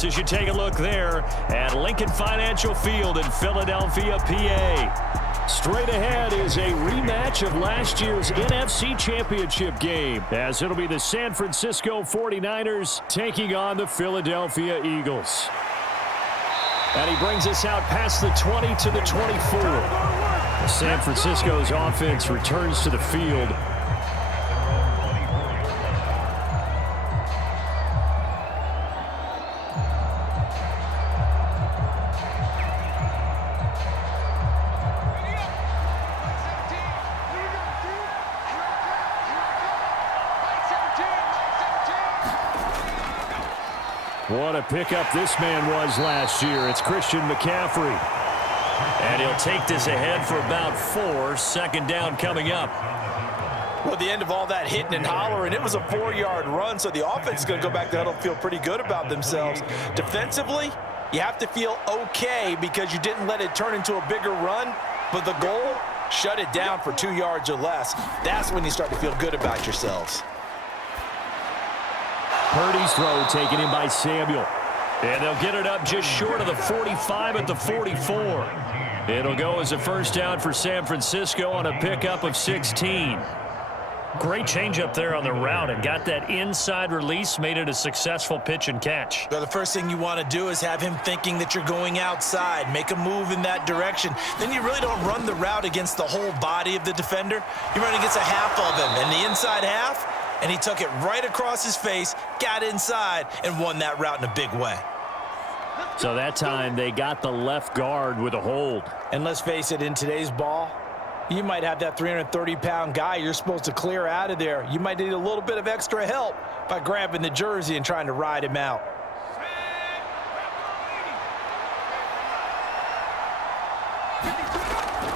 sports as you take a look there at Lincoln Financial Field in Philadelphia, PA. Straight ahead is a rematch of last year's NFC Championship game, as it'll be the San Francisco 49ers taking on the Philadelphia Eagles. And he brings us out past the 20 to the 24. San Francisco's offense returns to the field. What a pickup this man was last year. It's Christian McCaffrey. And he'll take this ahead for about 4. Second down coming up. Well, the end of all that hitting and hollering, it was a 4-yard run, so the offense is going to go back to the huddle, feel pretty good about themselves. Defensively, you have to feel okay because you didn't let it turn into a bigger run, but the goal, shut it down for 2 yards or less. That's when you start to feel good about yourselves. Purdy's throw taken in by Samuel. And they'll get it up just short of the 45 at the 44. It'll go as a first down for San Francisco on a pickup of 16. Great change up there on the route and got that inside release, made it a successful pitch and catch. Well, the first thing you want to do is have him thinking that you're going outside, make a move in that direction. Then you really don't run the route against the whole body of the defender. You run against a half of him, and the inside half, and he took it right across his face, got inside, and won that route in a big way. So that time they got the left guard with a hold. And let's face it, in today's ball, you might have that 330-pound guy you're supposed to clear out of there. You might need a little bit of extra help by grabbing the jersey and trying to ride him out.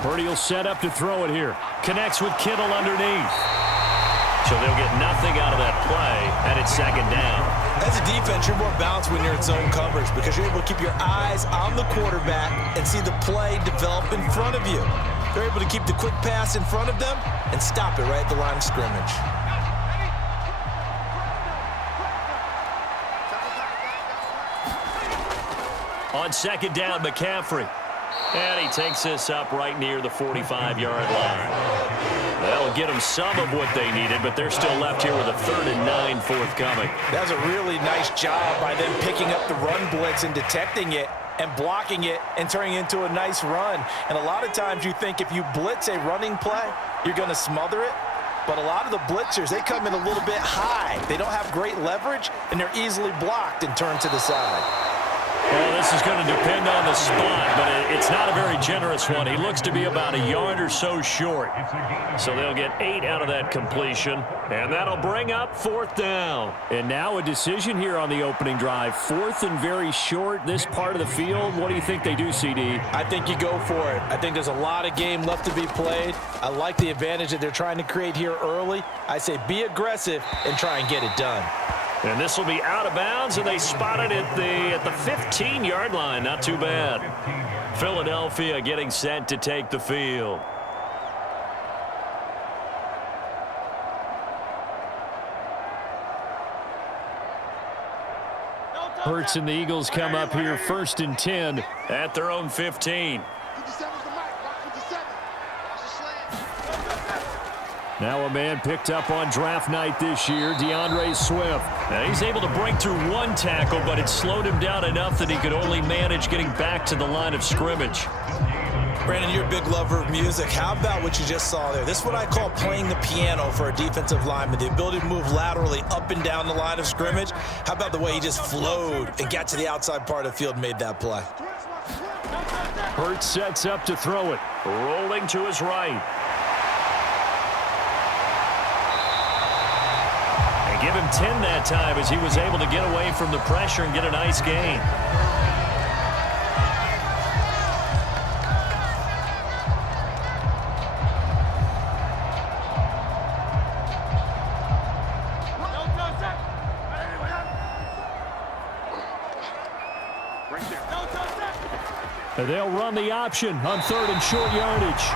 Purdy will set up to throw it here. Connects with Kittle underneath. So they'll get nothing out of that play, and it's second down. As a defense, you're more balanced when you're in zone coverage because you're able to keep your eyes on the quarterback and see the play develop in front of you. They're able to keep the quick pass in front of them and stop it right at the line of scrimmage. On second down, McCaffrey. And he takes this up right near the 45-yard line. That'll get them some of what they needed, but they're still left here with a 3rd and 9 forthcoming. That was a really nice job by them picking up the run blitz and detecting it and blocking it and turning it into a nice run. And a lot of times you think if you blitz a running play, you're going to smother it. But a lot of the blitzers, they come in a little bit high. They don't have great leverage, and they're easily blocked and turned to the side. Well, this is going to depend on the spot, but it's not a very generous one. He looks to be about a yard or so short. So they'll get 8 out of that completion, and that'll bring up 4th down. And now a decision here on the opening drive. 4th and very short, this part of the field. What do you think they do, CD? I think you go for it. I think there's a lot of game left to be played. I like the advantage that they're trying to create here early. I say be aggressive and try and get it done. And this will be out of bounds, and they spot it at the 15-yard line. Not too bad. Philadelphia getting set to take the field. Hurts and the Eagles come up here 1st and 10 at their own 15. Now a man picked up on draft night this year, DeAndre Swift. Now he's able to break through one tackle, but it slowed him down enough that he could only manage getting back to the line of scrimmage. Brandon, you're a big lover of music. How about what you just saw there? This is what I call playing the piano for a defensive lineman, the ability to move laterally up and down the line of scrimmage. How about the way he just flowed and got to the outside part of the field and made that play? Hurts sets up to throw it, rolling to his right. Give him 10 that time as he was able to get away from the pressure and get a nice gain. They'll run the option on 3rd and short yardage.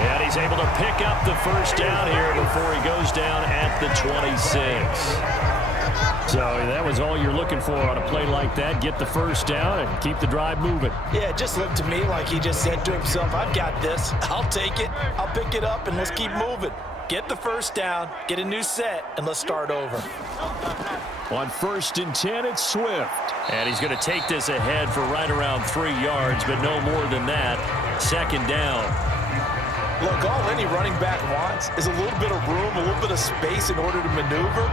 And he's able to pick up the first down here before he goes down at the 26. So that was all you're looking for on a play like that. Get the first down and keep the drive moving. Yeah, it just looked to me like he just said to himself, I've got this. I'll take it. I'll pick it up, and let's keep moving. Get the first down, get a new set, and let's start over. On 1st and 10, it's Swift. And he's going to take this ahead for right around 3 yards, but no more than that. 2nd down. Look, all any running back wants is a little bit of room, a little bit of space in order to maneuver.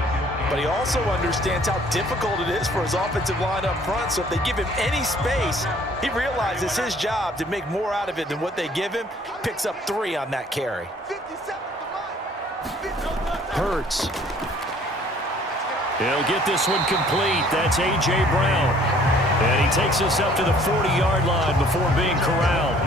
But he also understands how difficult it is for his offensive line up front. So if they give him any space, he realizes his job to make more out of it than what they give him. Picks up 3 on that carry. Hurts. He'll get this one complete. That's A.J. Brown. And he takes us up to the 40-yard line before being corralled.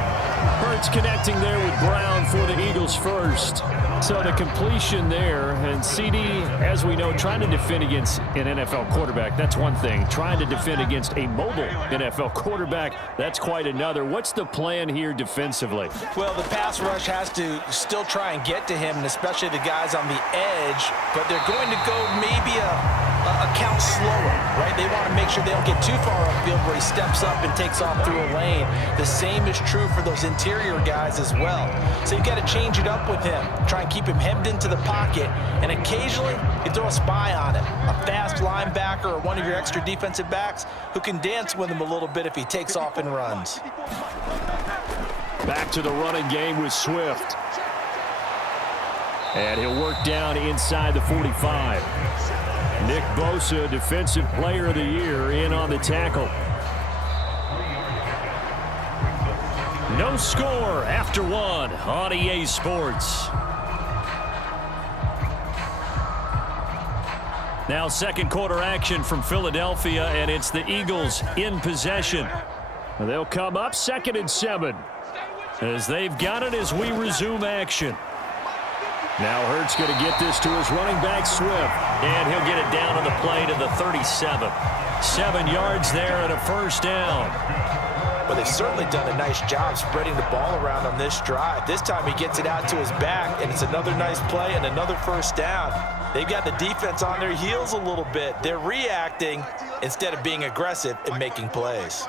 Hurts connecting there with Brown for the Eagles first. So the completion there, and CD, as we know, trying to defend against an NFL quarterback, that's one thing. Trying to defend against a mobile NFL quarterback, that's quite another. What's the plan here defensively? Well, the pass rush has to still try and get to him, and especially the guys on the edge, but they're going to go maybe a count slower, right? They want to make sure they don't get too far upfield where he steps up and takes off through a lane. The same is true for those interior guys as well. So you've got to change it up with him. Try and keep him hemmed into the pocket, and occasionally you throw a spy on him. A fast linebacker or one of your extra defensive backs who can dance with him a little bit if he takes off and runs. Back to the running game with Swift. And he'll work down inside the 45. Nick Bosa, Defensive Player of the Year, in on the tackle. No score after 1 on EA Sports. Now 2nd quarter action from Philadelphia, and it's the Eagles in possession. They'll come up 2nd and 7 as they've got it as we resume action. Now Hurts going to get this to his running back, Swift, and he'll get it down on the play to the 37. 7 yards there and a first down. Well, they've certainly done a nice job spreading the ball around on this drive. This time he gets it out to his back, and it's another nice play and another first down. They've got the defense on their heels a little bit. They're reacting instead of being aggressive and making plays.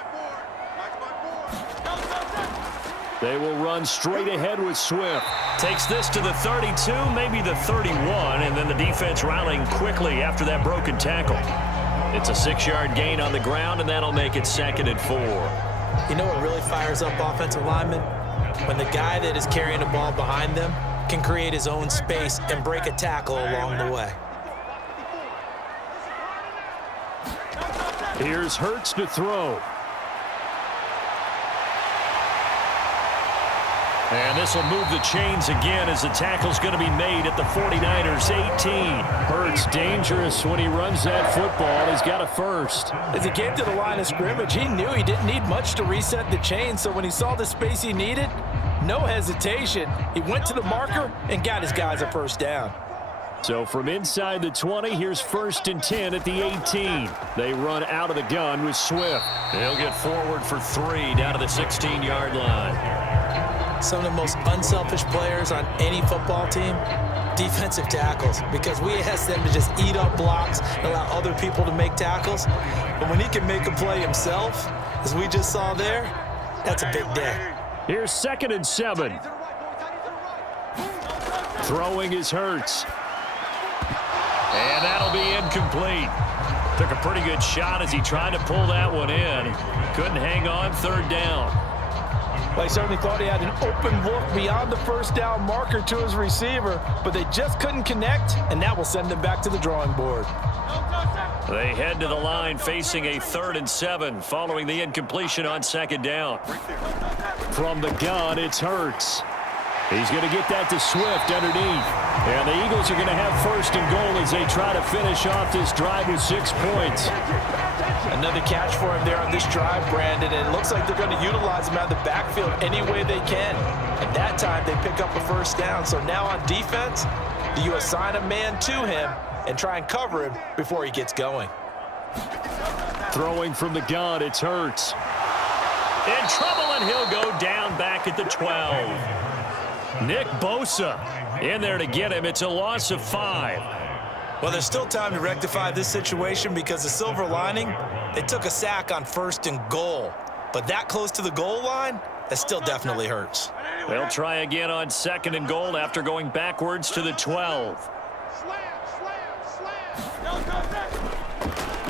They will run straight ahead with Swift. Takes this to the 32, maybe the 31, and then the defense rallying quickly after that broken tackle. It's a 6-yard gain on the ground, and that'll make it 2nd and 4. You know what really fires up offensive linemen? When the guy that is carrying the ball behind them can create his own space and break a tackle along the way. Here's Hurts to throw. And this will move the chains again as the tackle's going to be made at the 49ers 18. Hurts dangerous when he runs that football. He's got a first. As he came to the line of scrimmage, he knew he didn't need much to reset the chain. So when he saw the space he needed, no hesitation. He went to the marker and got his guys a first down. So from inside the 20, here's 1st and 10 at the 18. They run out of the gun with Swift. They'll get forward for 3 down to the 16-yard line. Some of the most unselfish players on any football team, defensive tackles, because we ask them to just eat up blocks and allow other people to make tackles. But when he can make a play himself, as we just saw there, that's a big day. Here's 2nd and 7. Throwing is Hurts. And that'll be incomplete. Took a pretty good shot as he tried to pull that one in. Couldn't hang on, 3rd down. Well, he certainly thought he had an open look beyond the first down marker to his receiver, but they just couldn't connect, and that will send them back to the drawing board. They head to the line facing a 3rd and 7 following the incompletion on 2nd down. From the gun, it's Hurts. He's going to get that to Swift underneath. And the Eagles are going to have 1st and goal as they try to finish off this drive with 6 points. Another catch for him there on this drive, Brandon, and it looks like they're going to utilize him out of the backfield any way they can. At that time, they pick up a first down. So now on defense, you assign a man to him and try and cover him before he gets going. Throwing from the gun, it's Hurts. In trouble, and he'll go down back at the 12. Nick Bosa in there to get him. It's a loss of 5. Well, there's still time to rectify this situation because the silver lining, they took a sack on 1st and goal. But that close to the goal line, that still definitely hurts. They'll try again on 2nd and goal after going backwards to the 12.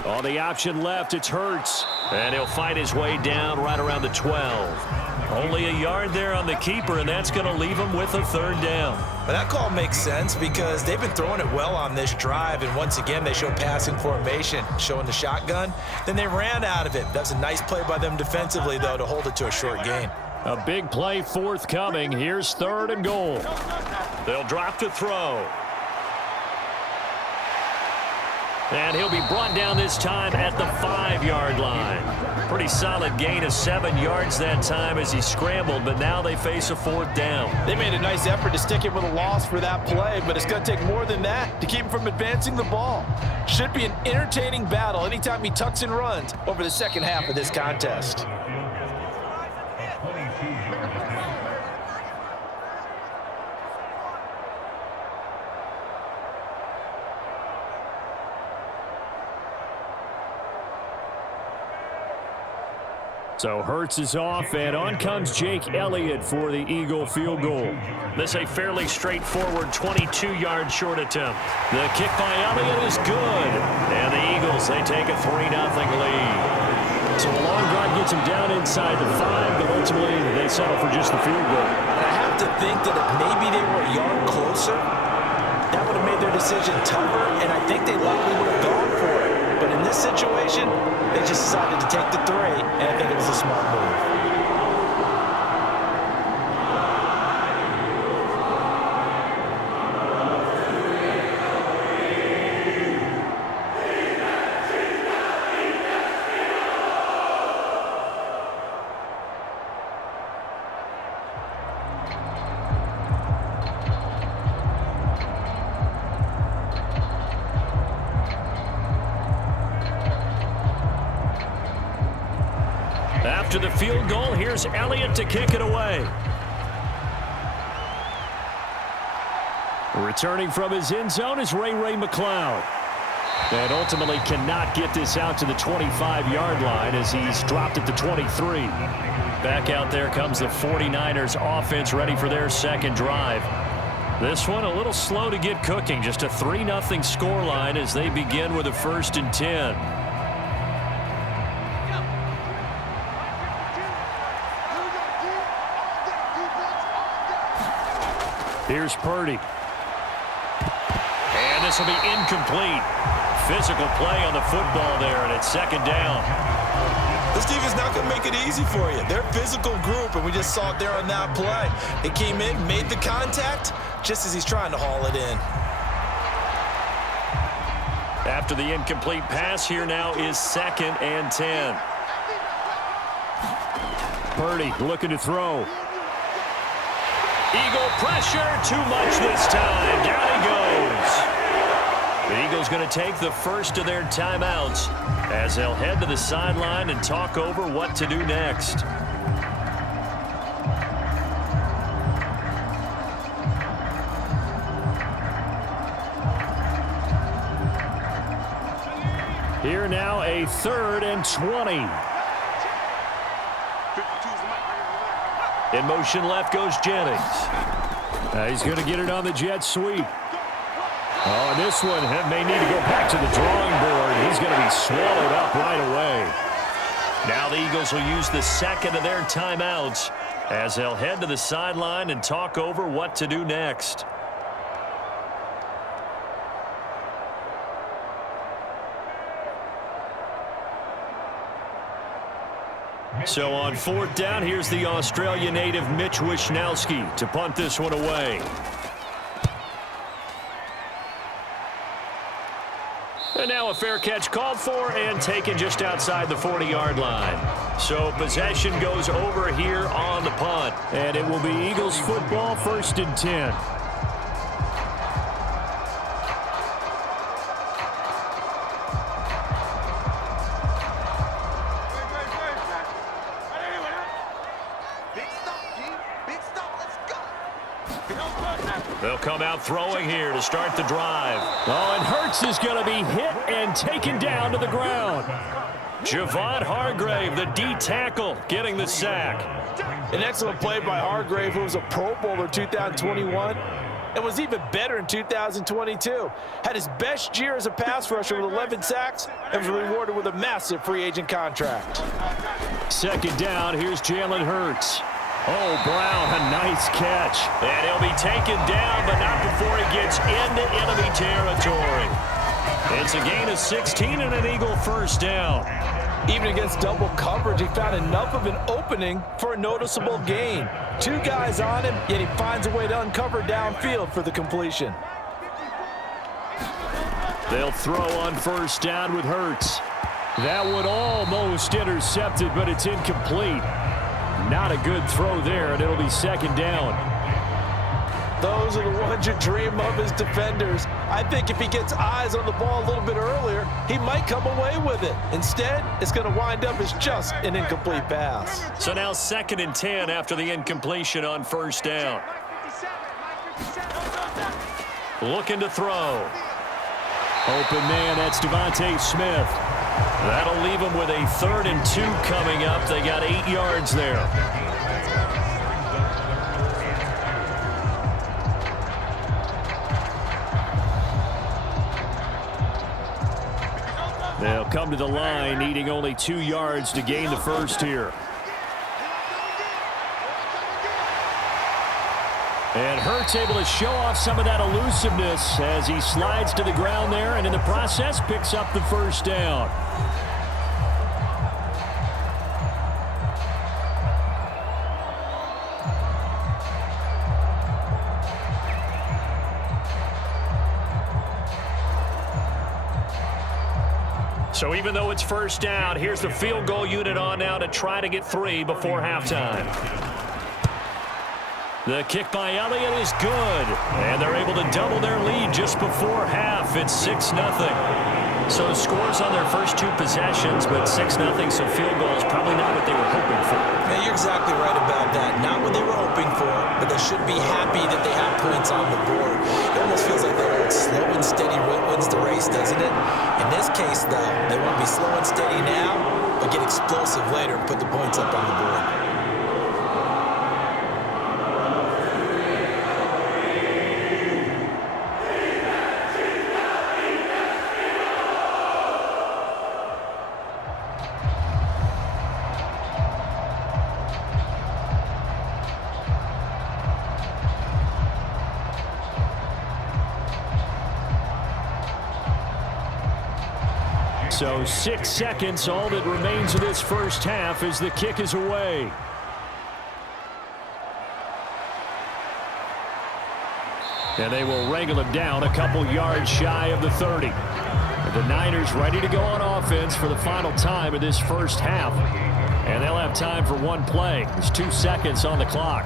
On the option left, it's Hurts. And he'll fight his way down right around the 12. Only a yard there on the keeper, and that's going to leave him with a 3rd down. But that call makes sense because they've been throwing it well on this drive, and once again, they show passing formation, showing the shotgun. Then they ran out of it. That's a nice play by them defensively, though, to hold it to a short gain. A big play forthcoming. Here's 3rd and goal. They'll drop to throw. And he'll be brought down this time at the 5-yard line. Pretty solid gain of 7 yards that time as he scrambled, but now they face a 4th down. They made a nice effort to stick him with a loss for that play, but it's going to take more than that to keep him from advancing the ball. Should be an entertaining battle anytime he tucks and runs over the second half of this contest. So Hurts is off, and on comes Jake Elliott for the Eagle field goal. This a fairly straightforward 22-yard short attempt. The kick by Elliott is good, and the Eagles, they take a 3-0 lead. So a long drive gets him down inside the 5, but ultimately they settle for just the field goal. And I have to think that if maybe they were a yard closer, that would have made their decision tougher, and I think they likely would have gone for it. But in this situation, they just decided to take the 3, and I think it was a smart move. After the field goal, here's Elliott to kick it away. Returning from his end zone is Ray McCloud. And ultimately cannot get this out to the 25-yard line as he's dropped at the 23. Back out there comes the 49ers offense ready for their second drive. This one a little slow to get cooking. Just a 3-0 scoreline as they begin with a 1st and 10. Here's Purdy. And this will be incomplete. Physical play on the football there, and it's 2nd down. This defense not going to make it easy for you. They're a physical group, and we just saw it there on that play. They came in, made the contact, just as he's trying to haul it in. After the incomplete pass, here now is 2nd and 10. Purdy looking to throw. Eagle pressure, too much this time. Down he goes. The Eagles going to take the first of their timeouts as they'll head to the sideline and talk over what to do next. Here now a 3rd and 20. In motion left goes Jennings. He's going to get it on the jet sweep. Oh, and this one may need to go back to the drawing board. He's going to be swallowed up right away. Now the Eagles will use the 2nd of their timeouts as they'll head to the sideline and talk over what to do next. So on 4th down, here's the Australia native Mitch Wishnowsky to punt this one away. And now a fair catch called for and taken just outside the 40-yard line. So possession goes over here on the punt. And it will be Eagles football, 1st and 10. They'll come out throwing here to start the drive. Oh, and Hurts is going to be hit and taken down to the ground. Javon Hargrave, the D tackle, getting the sack. An excellent play by Hargrave, who was a Pro Bowler 2021 and was even better in 2022. Had his best year as a pass rusher with 11 sacks and was rewarded with a massive free agent contract. Second down, here's Jalen Hurts. Oh, Brown, a nice catch. And he'll be taken down, but not before he gets into enemy territory. It's a gain of 16 and an Eagle first down. Even against double coverage, he found enough of an opening for a noticeable gain. Two guys on him, yet he finds a way to uncover downfield for the completion. They'll throw on first down with Hurts. That one almost intercepted, but it's incomplete. Not a good throw there, and it'll be second down. Those are the ones you dream of as defenders. I think if he gets eyes on the ball a little bit earlier, he might come away with it. Instead, it's going to wind up as just an incomplete pass. So now 2nd and 10 after the incompletion on first down. Looking to throw. Open man, that's Devontae Smith. That'll leave him with a 3rd and 2 coming up. They got 8 yards there. They'll come to the line, needing only 2 yards to gain the first here. And Hurts able to show off some of that elusiveness as he slides to the ground there, and in the process picks up the first down. So even though it's first down, here's the field goal unit on now to try to get 3 before halftime. The kick by Elliott is good, and they're able to double their lead just before half. It's 6-0. So the scores on their first 2 possessions, but 6-0, so field goal is probably not what they were hoping for. Yeah, you're exactly right about that. Not what they were hoping for, but they should be happy that they have points on the board. It almost feels like that old slow and steady wins the race, doesn't it? In this case, though, they want to be slow and steady now, but get explosive later and put the points up on the board. So 6 seconds, all that remains of this first half as the kick is away. And they will wrangle him down a couple yards shy of the 30. And the Niners ready to go on offense for the final time of this first half. And they'll have time for one play. There's 2 seconds on the clock.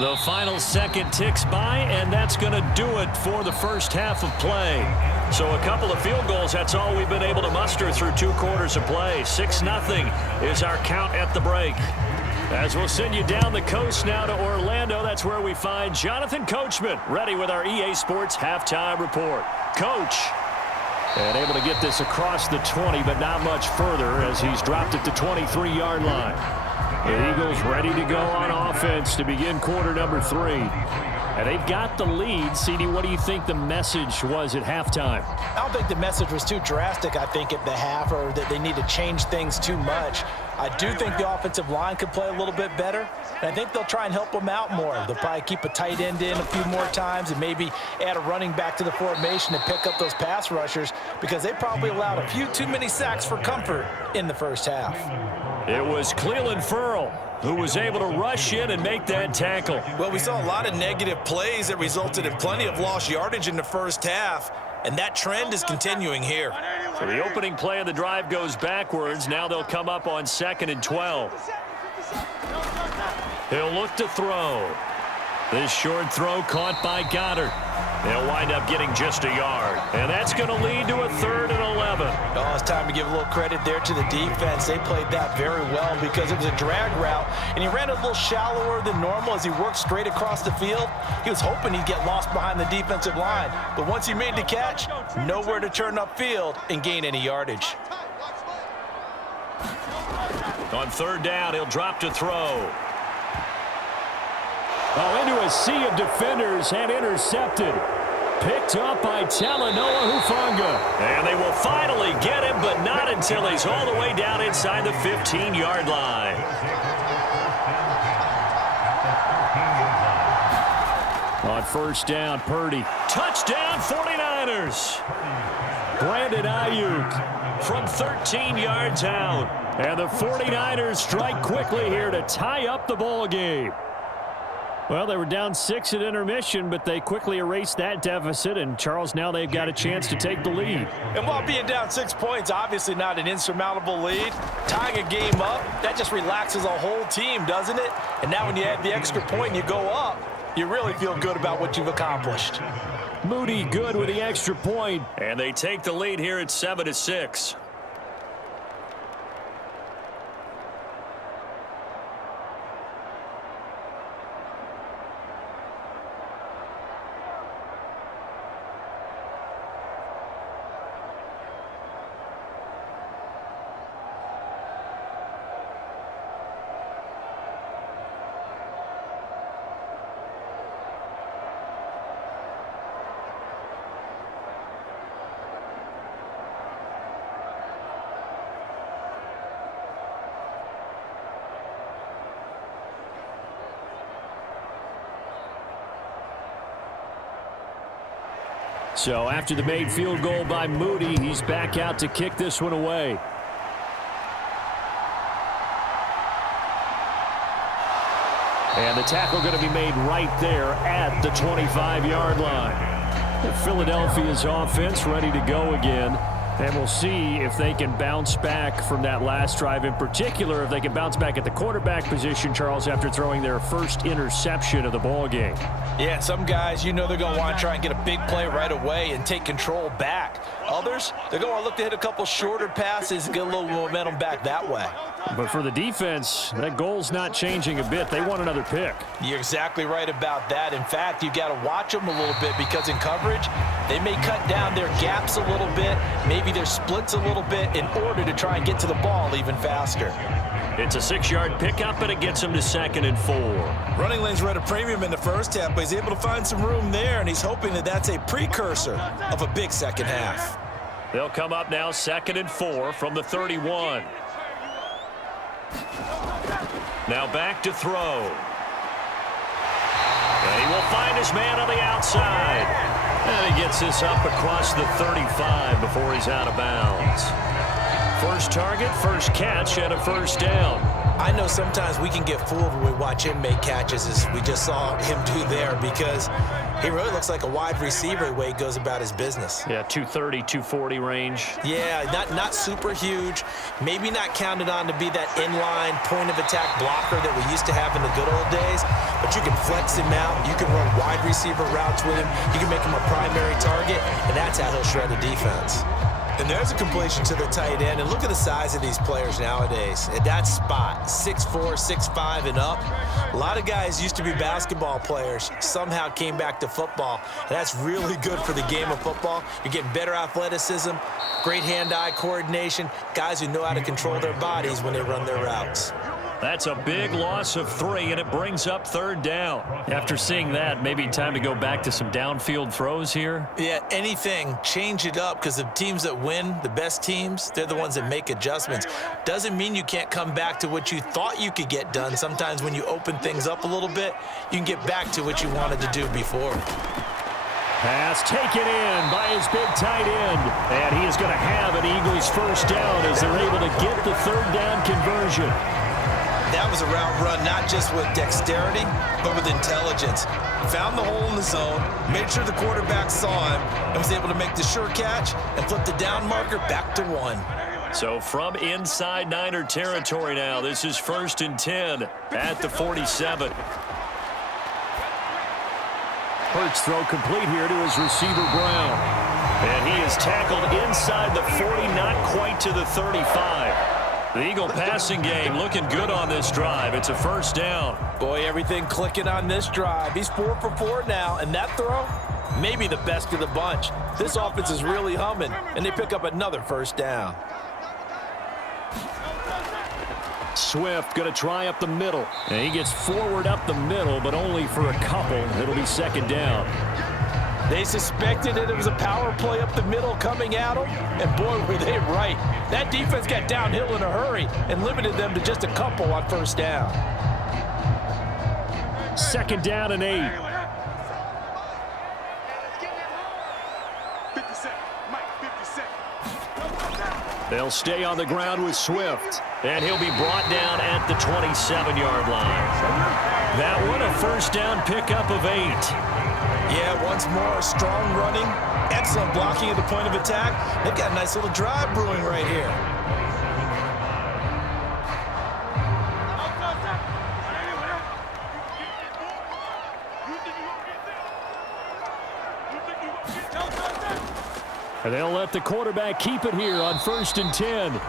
The final second ticks by, and that's going to do it for the first half of play. So a couple of field goals, that's all we've been able to muster through 2 quarters of play. 6-0 is our count at the break. As we'll send you down the coast now to Orlando, that's where we find Jonathan Coachman ready with our EA Sports halftime report. Coach. And able to get this across the 20, but not much further as he's dropped at the 23-yard line. The Eagles ready to go on offense to begin quarter number 3. And they've got the lead. CD, what do you think the message was at halftime? I don't think the message was too drastic, I think, at the half, or that they need to change things too much. I do think the offensive line could play a little bit better, and I think they'll try and help them out more. They'll probably keep a tight end in a few more times and maybe add a running back to the formation and pick up those pass rushers, because they probably allowed a few too many sacks for comfort in the first half. It was Clelin Ferrell who was able to rush in and make that tackle. Well, we saw a lot of negative plays that resulted in plenty of lost yardage in the first half, and that trend is continuing here. So the opening play of the drive goes backwards. Now they'll come up on 2nd and 12. He'll look to throw. This short throw caught by Goddard. They'll wind up getting just a yard. And that's going to lead to a 3rd and 11. Oh, it's time to give a little credit there to the defense. They played that very well because it was a drag route, and he ran a little shallower than normal as he worked straight across the field. He was hoping he'd get lost behind the defensive line, but once he made the catch, nowhere to turn upfield and gain any yardage. On 3rd down, he'll drop to throw. Oh, into a sea of defenders and intercepted. Picked up by Talanoa Hufanga. And they will finally get him, but not until he's all the way down inside the 15-yard line. On 1st down, Purdy. Touchdown, 49ers. Brandon Ayuk from 13 yards out. And the 49ers strike quickly here to tie up the ball game. Well, they were down 6 at intermission, but they quickly erased that deficit, and Charles, now they've got a chance to take the lead. And while being down 6 points, obviously not an insurmountable lead, tying a game up, that just relaxes a whole team, doesn't it? And now when you add the extra point and you go up, you really feel good about what you've accomplished. Moody good with the extra point, and they take the lead here at 7-6. So after the made field goal by Moody, he's back out to kick this one away. And the tackle going to be made right there at the 25-yard line. Philadelphia's offense ready to go again. And we'll see if they can bounce back from that last drive, in particular if they can bounce back at the quarterback position, Charles, after throwing their first interception of the ball game. Yeah, some guys, you know they're going to want to try and get a big play right away and take control back. Others, they're going to look to hit a couple shorter passes and get a little momentum back that way. But for the defense, that goal's not changing a bit. They want another pick. You're exactly right about that. In fact, you got to watch them a little bit because in coverage, they may cut down their gaps a little bit, maybe their splits a little bit in order to try and get to the ball even faster. It's a 6-yard pickup, and it gets him to 2nd and 4. Running lanes were at a premium in the first half, but he's able to find some room there, and he's hoping that that's a precursor of a big second half. They'll come up now 2nd and 4 from the 31. Now back to throw. And he will find his man on the outside. And he gets this up across the 35 before he's out of bounds. First target, first catch, and a 1st down. I know sometimes we can get fooled when we watch him make catches, as we just saw him do there, because he really looks like a wide receiver the way he goes about his business. Yeah, 230, 240 range. Yeah, not super huge. Maybe not counted on to be that inline point-of-attack blocker that we used to have in the good old days, but you can flex him out. You can run wide receiver routes with him. You can make him a primary target, and that's how he'll shred a defense. And there's a completion to the tight end. And look at the size of these players nowadays. At that spot, 6'4", 6'5", and up. A lot of guys used to be basketball players, somehow came back to football. And that's really good for the game of football. You're getting better athleticism, great hand-eye coordination, guys who know how to control their bodies when they run their routes. That's a big loss of 3, and it brings up 3rd down. After seeing that, maybe time to go back to some downfield throws here. Yeah, anything, change it up, because the teams that win, the best teams, they're the ones that make adjustments. Doesn't mean you can't come back to what you thought you could get done. Sometimes when you open things up a little bit, you can get back to what you wanted to do before. Pass taken in by his big tight end. And he is going to have an Eagles 1st down as they're able to get the 3rd down conversion. That was a route run not just with dexterity, but with intelligence. Found the hole in the zone, made sure the quarterback saw him, and was able to make the sure catch and flip the down marker back to 1. So from inside Niner territory now, this is 1st and 10 at the 47. Hurts throw complete here to his receiver, Brown. And he is tackled inside the 40, not quite to the 35. The Eagle passing game looking good on this drive. It's a first down. Boy, everything clicking on this drive. He's 4 for 4 now, and that throw, maybe the best of the bunch. This offense is really humming, and they pick up another first down. Swift going to try up the middle. And he gets forward up the middle, but only for a couple. It'll be second down. They suspected it was a power play up the middle coming at them, and boy, were they right. That defense got downhill in a hurry and limited them to just a couple on first down. Second down and 8. They'll stay on the ground with Swift, and he'll be brought down at the 27-yard line. That one, a first down pickup of 8. Yeah, once more, strong running, excellent blocking at the point of attack. They've got a nice little drive brewing right here. And they'll let the quarterback keep it here on 1st and 10.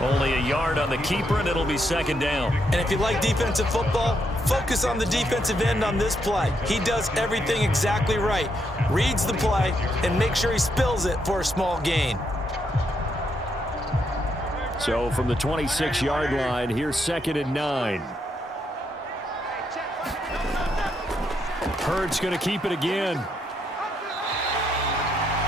Only a yard on the keeper, and it'll be second down. And if you like defensive football, focus on the defensive end on this play. He does everything exactly right. Reads the play and make sure he spills it for a small gain. So from the 26-yard line, here's 2nd and 9. Hurts going to keep it again.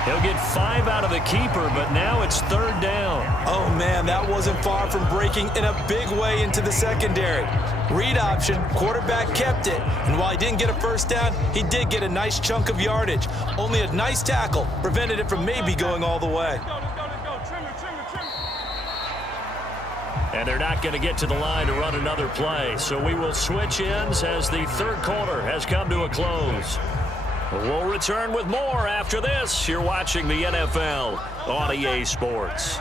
He'll get 5 out of the keeper, but now it's 3rd down. Oh, man, that wasn't far from breaking in a big way into the secondary. Read option, quarterback kept it, and while he didn't get a first down, he did get a nice chunk of yardage. Only a nice tackle prevented it from maybe going all the way. And they're not going to get to the line to run another play, so we will switch ends as the 3rd quarter has come to a close. We'll return with more after this. You're watching the NFL on EA Sports.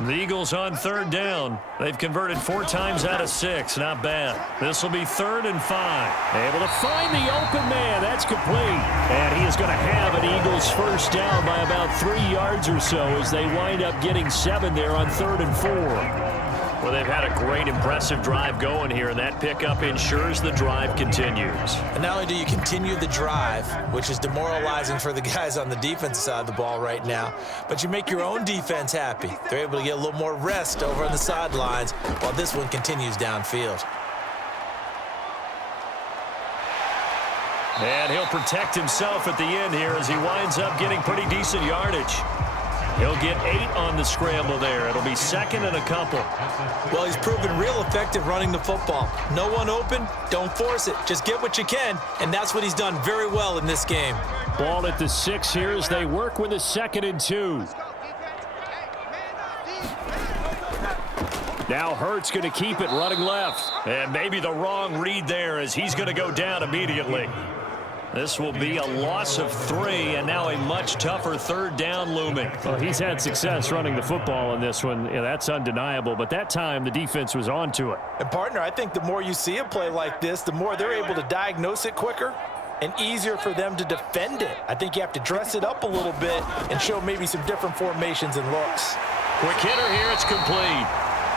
The Eagles on 3rd down. They've converted 4 times out of 6. Not bad. This will be 3rd and 5. Able to find the open man. That's complete. And he is going to have an Eagles first down by about 3 yards or so as they wind up getting 7 there on 3rd and 4. Well, they've had a great, impressive drive going here, and that pickup ensures the drive continues. And not only do you continue the drive, which is demoralizing for the guys on the defensive side of the ball right now, but you make your own defense happy. They're able to get a little more rest over on the sidelines while this one continues downfield. And he'll protect himself at the end here as he winds up getting pretty decent yardage. He'll get 8 on the scramble there. It'll be 2nd and a couple. Well, he's proven real effective running the football. No one open, don't force it. Just get what you can, and that's what he's done very well in this game. Ball at the 6 here as they work with a 2nd and 2. Now Hurts going to keep it running left. And maybe the wrong read there as he's going to go down immediately. This will be a loss of 3, and now a much tougher 3rd down looming. Well, he's had success running the football in this one. Yeah, that's undeniable, but that time the defense was on to it. And, partner, I think the more you see a play like this, the more they're able to diagnose it quicker and easier for them to defend it. I think you have to dress it up a little bit and show maybe some different formations and looks. Quick hitter here, it's complete.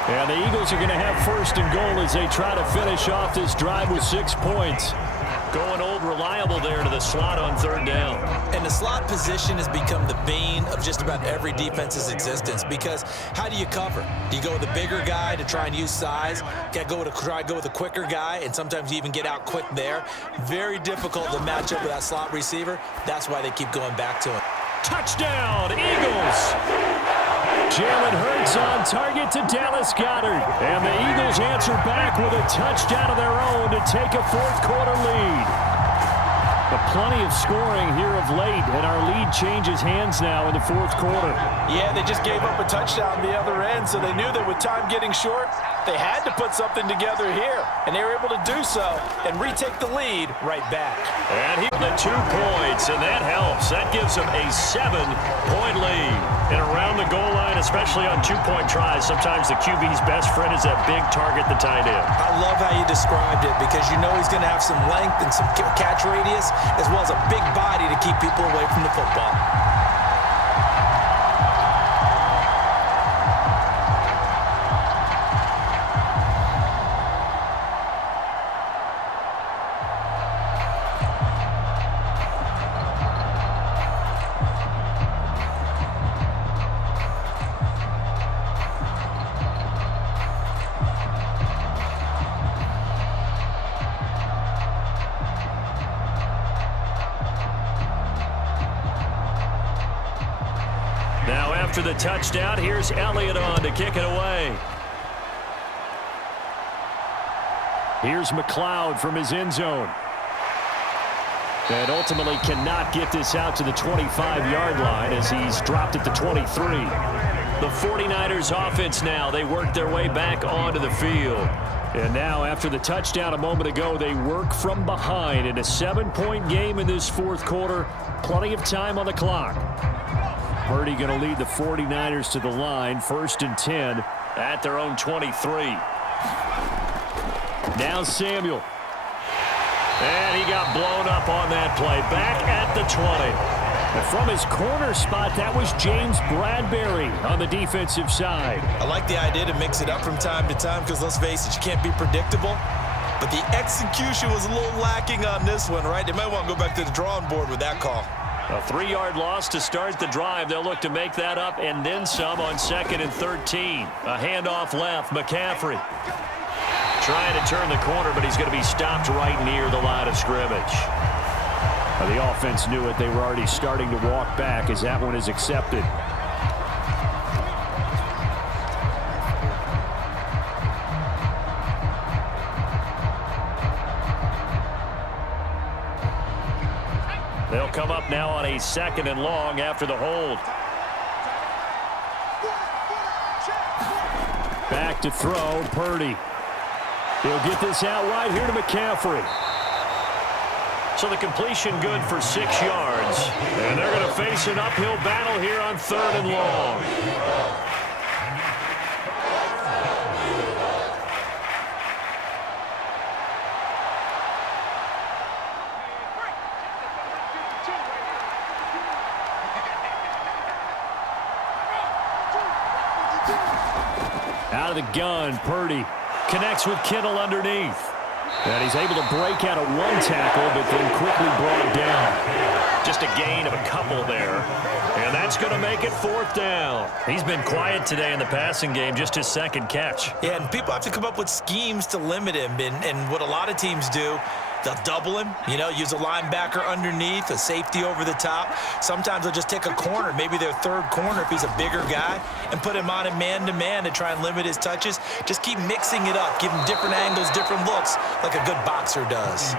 And the Eagles are going to have 1st and goal as they try to finish off this drive with 6 points. Going old reliable there to the slot on 3rd down. And the slot position has become the bane of just about every defense's existence because how do you cover? Do you go with a bigger guy to try and use size? Try to go with a quicker guy, and sometimes you even get out quick there. Very difficult to match up with that slot receiver. That's why they keep going back to him. Touchdown, Eagles! Jalen Hurts on target to Dallas Goedert. And the Eagles answer back with a touchdown of their own to take a 4th quarter lead. But plenty of scoring here of late, and our lead changes hands now in the 4th quarter. Yeah, they just gave up a touchdown the other end, so they knew that with time getting short, They had to put something together here, and they were able to do so and retake the lead right back. And he the 2 points, and that helps. That gives them a 7-point lead. And around the goal line, especially on 2-point tries, sometimes the QB's best friend is that big target, the tight end. I love how you described it because you know he's going to have some length and some catch radius as well as a big body to keep people away from the football. Now after the touchdown, here's Elliott on to kick it away. Here's McLeod from his end zone. And ultimately cannot get this out to the 25-yard line as he's dropped at the 23. The 49ers offense now, they work their way back onto the field. And now after the touchdown a moment ago, they work from behind in a 7-point game in this fourth quarter. Plenty of time on the clock. Purdy going to lead the 49ers to the line, 1st and 10 at their own 23. Now Samuel. And he got blown up on that play. Back at the 20. And from his corner spot, that was James Bradbury on the defensive side. I like the idea to mix it up from time to time because, let's face it, you can't be predictable. But the execution was a little lacking on this one, right? They might want to go back to the drawing board with that call. A 3-yard loss to start the drive. They'll look to make that up and then some on 2nd and 13. A handoff left. McCaffrey trying to turn the corner, but he's going to be stopped right near the line of scrimmage. The offense knew it. They were already starting to walk back as that one is accepted. They'll come up now on a 2nd and long after the hold. Back to throw, Purdy. He'll get this out right here to McCaffrey. So the completion good for 6 yards. And they're going to face an uphill battle here on 3rd and long. Out of the gun, Purdy connects with Kittle underneath. And he's able to break out of 1 tackle, but then quickly brought down. Just a gain of a couple there. And that's going to make it 4th down. He's been quiet today in the passing game, just his 2nd catch. Yeah, and people have to come up with schemes to limit him. And what a lot of teams do, they'll double him, use a linebacker underneath, a safety over the top. Sometimes they'll just take a corner, maybe their 3rd corner if he's a bigger guy, and put him on a man-to-man to try and limit his touches. Just keep mixing it up, give him different angles, different looks, like a good boxer does.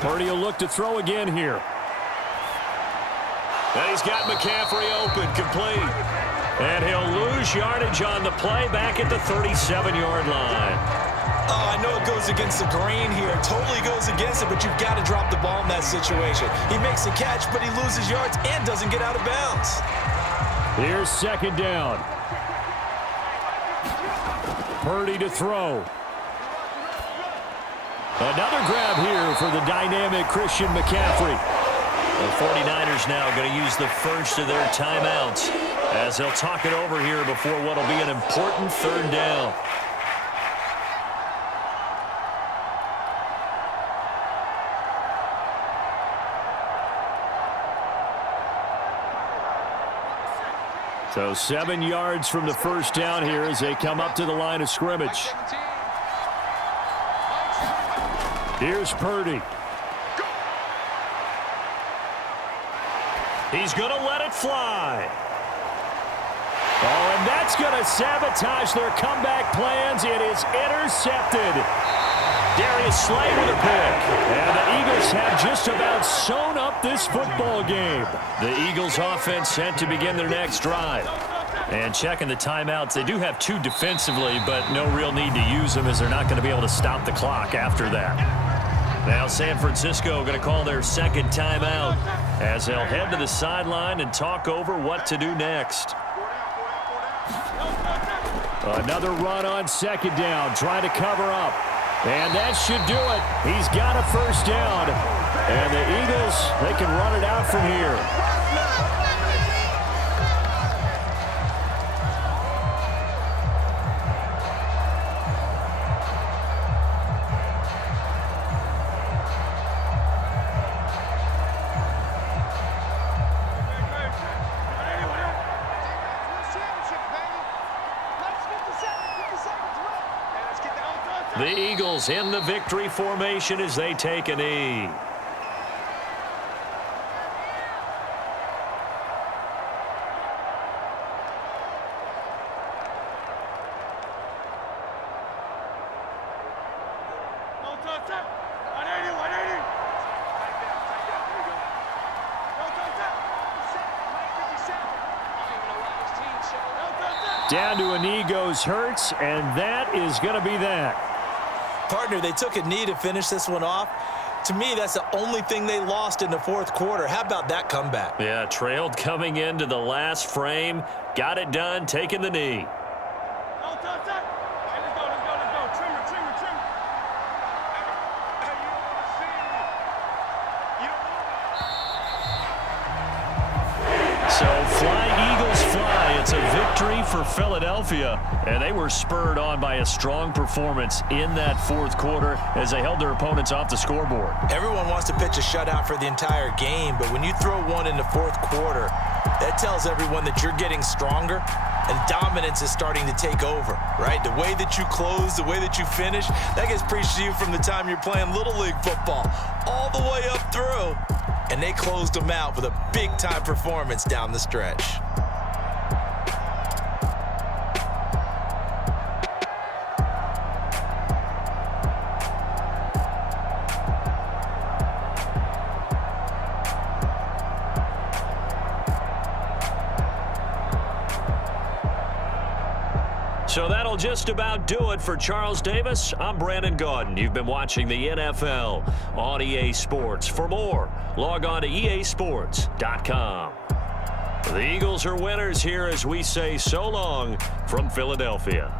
Purdy will look to throw again here. And he's got McCaffrey open, complete. And he'll lose yardage on the play back at the 37-yard line. Oh, I know it goes against the grain here. It totally goes against it, but you've got to drop the ball in that situation. He makes a catch, but he loses yards and doesn't get out of bounds. Here's 2nd down. Purdy to throw. Another grab here for the dynamic Christian McCaffrey. The 49ers now going to use the first of their timeouts as they'll talk it over here before what will be an important 3rd down. So 7 yards from the first down here as they come up to the line of scrimmage. Here's Purdy. He's going to let it fly. Oh, and that's going to sabotage their comeback plans. It is intercepted. Darius Slay with a pick. And the Eagles have just about sewn up this football game. The Eagles offense set to begin their next drive. And checking the timeouts, they do have 2 defensively, but no real need to use them as they're not going to be able to stop the clock after that. Now San Francisco going to call their second timeout as they'll head to the sideline and talk over what to do next. Another run on second down, trying to cover up. And that should do it. He's got a first down. And the Eagles, they can run it out from here. The Eagles in the victory formation as they take a knee. Down to a knee goes Hurts, and that is going to be that. Partner, they took a knee to finish this one off. To me, that's the only thing they lost in the fourth quarter. How about that comeback? Yeah, trailed coming into the last frame. Got it done, taking the knee. So fly, Eagles, fly. It's a victory for Philadelphia, and they were spurred on by a strong performance in that fourth quarter as they held their opponents off the scoreboard. Everyone wants to pitch a shutout for the entire game, but when you throw one in the fourth quarter, that tells everyone that you're getting stronger and dominance is starting to take over, right? The way that you close, the way that you finish, that gets preached to you from the time you're playing Little League football all the way up through. And they closed them out with a big-time performance down the stretch. So that'll just about do it for Charles Davis. I'm Brandon Gaudin. You've been watching the NFL on EA Sports. For more, log on to easports.com. The Eagles are winners here as we say so long from Philadelphia.